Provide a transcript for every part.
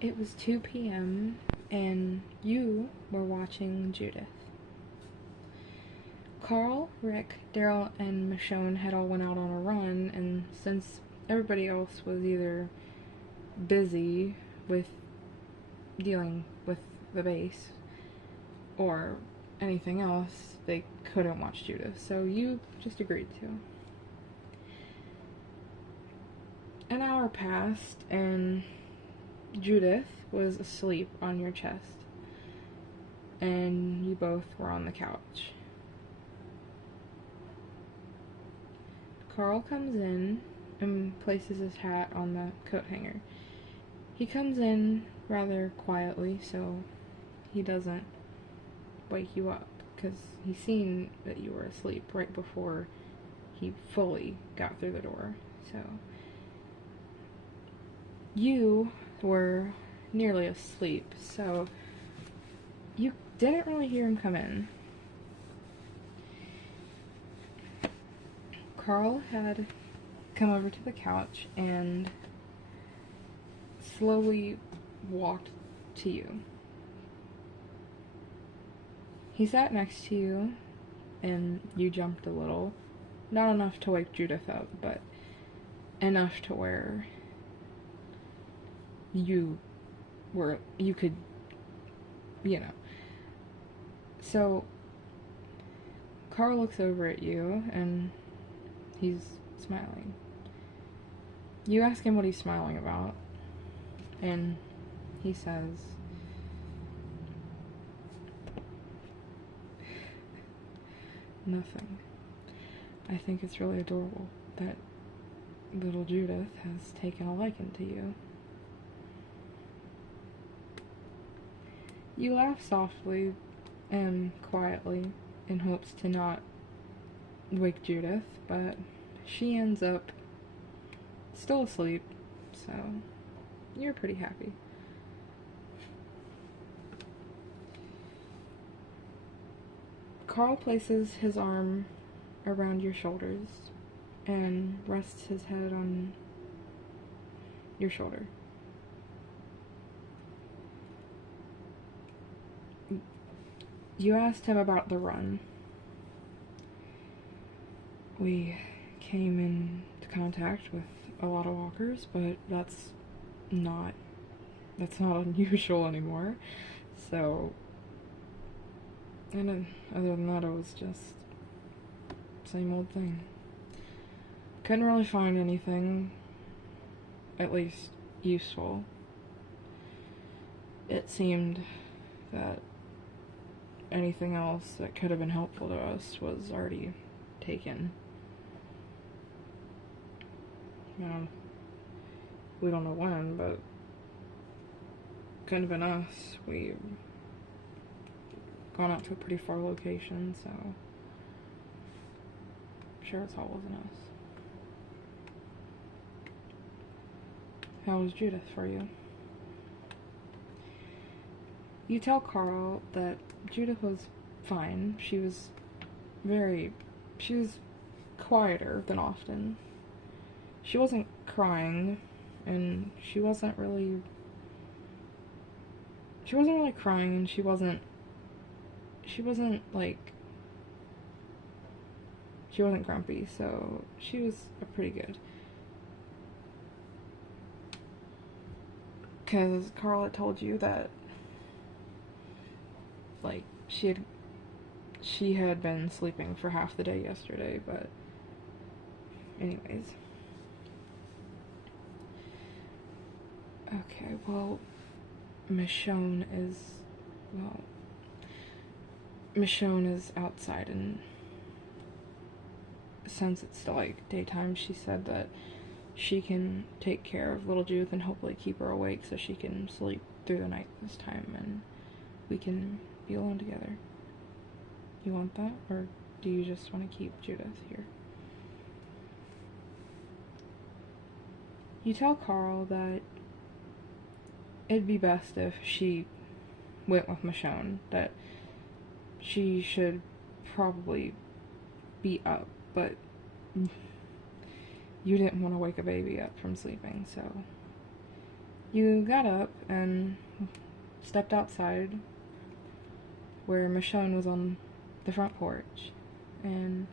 It was 2 p.m. and you were watching Judith. Carl, Rick, Daryl, and Michonne had all went out on a run, and since everybody else was either busy with dealing with the base or anything else, they couldn't watch Judith, so you just agreed to. An hour passed, and Judith was asleep on your chest, and you both were on the couch. Carl comes in and places his hat on the coat hanger. He comes in rather quietly so he doesn't wake you up, because he's seen that you were asleep right before he fully got through the door. So you were nearly asleep, so you didn't really hear him come in. Carl had come over to the couch and slowly walked to you. He sat next to you, and you jumped a little. Not enough to wake Judith up, but enough to where you could, So, Carl looks over at you, and he's smiling. You ask him what he's smiling about, and he says, nothing. I think it's really adorable that little Judith has taken a liking to you. You laugh softly and quietly in hopes to not wake Judith, but she ends up still asleep, so you're pretty happy. Carl places his arm around your shoulders and rests his head on your shoulder. You asked him about the run. We came into contact with a lot of walkers, but that's not unusual anymore. So, and other than that, it was just same old thing. Couldn't really find anything, at least useful. It seemed that anything else that could have been helpful to us was already taken. We don't know when, but couldn't have been us. We've gone out to a pretty far location, so I'm sure it's all wasn't us. How was Judith for you? You tell Carl that Judith was fine. She was quieter than often. She wasn't crying, and she wasn't really crying, and she wasn't grumpy, so she was pretty good. Because Carl had told you that, like, she had been sleeping for half the day yesterday, but anyways. Okay, well, Michonne is outside, and since it's still like daytime, she said that she can take care of little Judith and hopefully keep her awake so she can sleep through the night this time, and we can be alone together. You want that, or do you just want to keep Judith here? You tell Carl that it'd be best if she went with Michonne, that she should probably be up, but you didn't want to wake a baby up from sleeping, so You got up and stepped outside where Michonne was on the front porch, and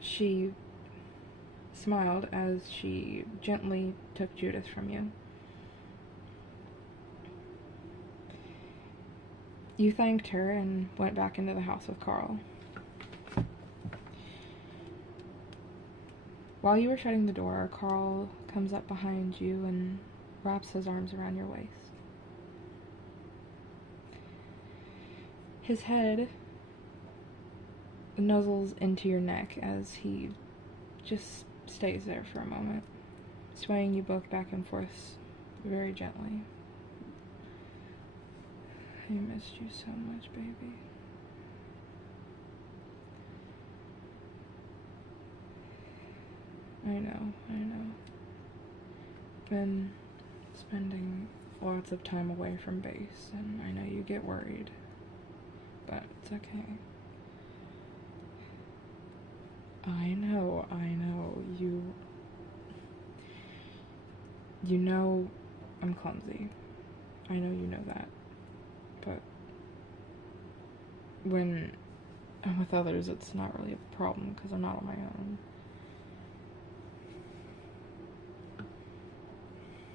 she smiled as she gently took Judith from you. You thanked her and went back into the house with Carl. While you were shutting the door, Carl comes up behind you and wraps his arms around your waist. His head nuzzles into your neck as he just stays there for a moment, swaying you both back and forth very gently. I missed you so much, baby. I know. Been spending lots of time away from base, and I know you get worried, but it's okay. I know, you know I'm clumsy. I know you know that. But when I'm with others, it's not really a problem because I'm not on my own.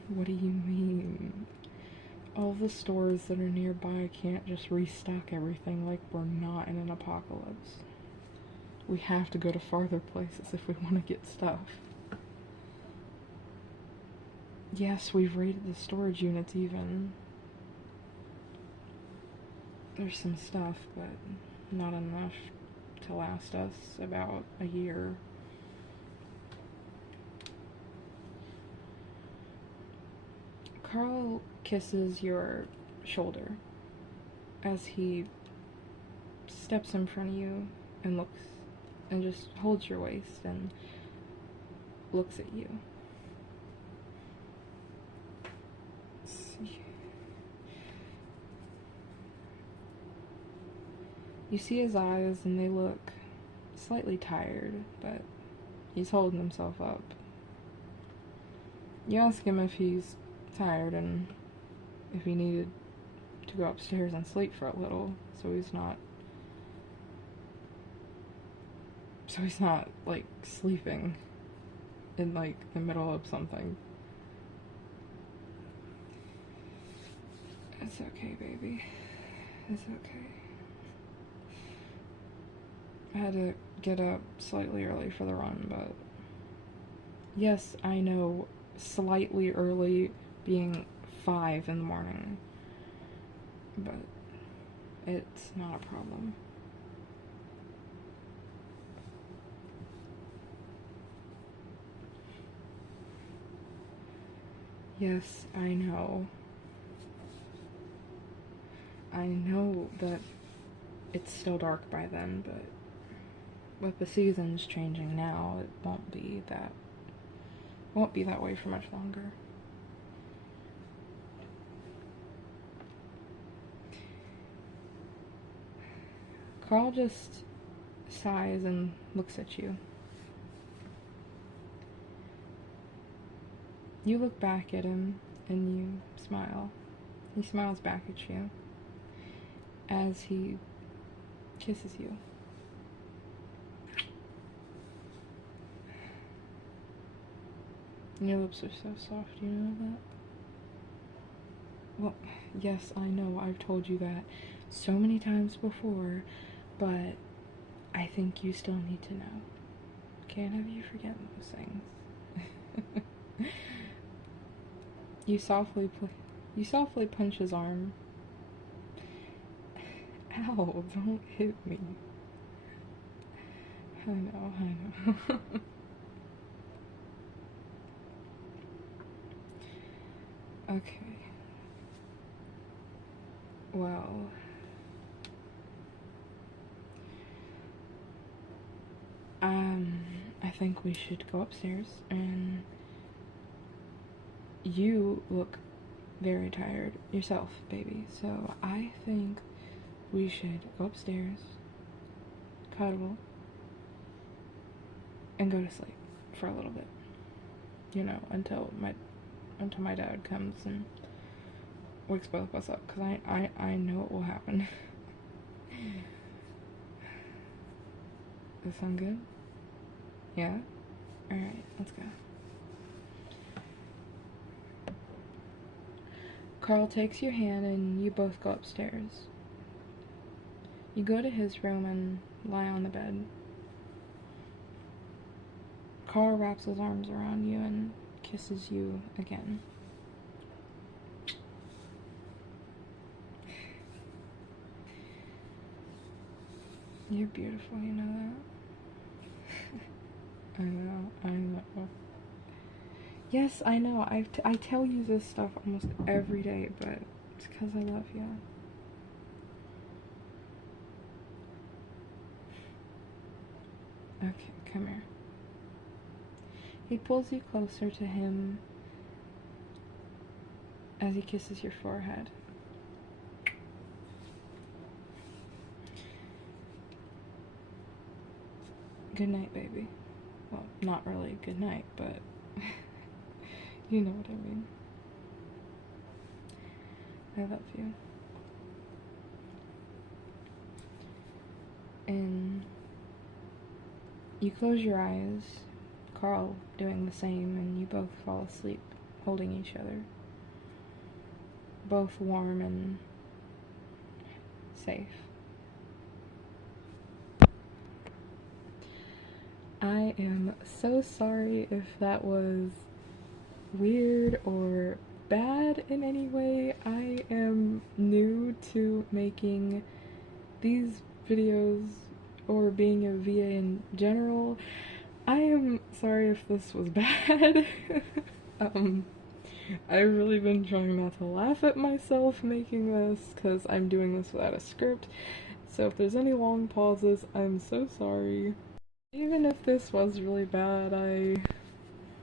What do you mean? All the stores that are nearby can't just restock everything like we're not in an apocalypse. We have to go to farther places if we want to get stuff. Yes, we've raided the storage units even. There's some stuff, but not enough to last us about a year. Carl kisses your shoulder as he steps in front of you and looks and just holds your waist and looks at you. You see his eyes and they look slightly tired, but he's holding himself up. You ask him if he's tired and if he needed to go upstairs and sleep for a little, so he's not like sleeping in like the middle of something. It's okay, baby. It's okay. I had to get up slightly early for the run, but yes, I know, slightly early being 5 in the morning, but it's not a problem. Yes, I know. I know that it's still dark by then, but with the seasons changing now, it won't be that way for much longer. Carl just sighs and looks at you. You look back at him and you smile. He smiles back at you as he kisses you. Your lips are so soft, you know that? Well, yes, I know, I've told you that so many times before, but I think you still need to know. Can't have you forget those things. You softly punch his arm. Ow, don't hit me. I know. Okay. Well, I think we should go upstairs, and you look very tired yourself, baby, so I think we should go upstairs, cuddle, and go to sleep for a little bit, you know, until my until my dad comes and wakes both of us up, because I know it will happen. Does that sound good? Yeah? Alright, let's go. Carl takes your hand and you both go upstairs. You go to his room and lie on the bed. Carl wraps his arms around you and kisses you again. You're beautiful, you know that? I know. Yes, I know. I tell you this stuff almost every day, but it's because I love you. Okay, come here. He pulls you closer to him as he kisses your forehead. Good night, baby. Well, not really good night, but you know what I mean. I love you. And you close your eyes, Carl doing the same, and you both fall asleep, holding each other. Both warm and safe. I am so sorry if that was weird or bad in any way. I am new to making these videos or being a VA in general. I am sorry if this was bad. I've really been trying not to laugh at myself making this because I'm doing this without a script. So if there's any long pauses, I'm so sorry. Even if this was really bad, I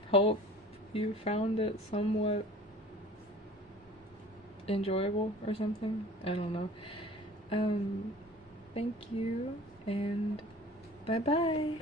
hope you found it somewhat enjoyable or something. I don't know. Thank you, and bye-bye.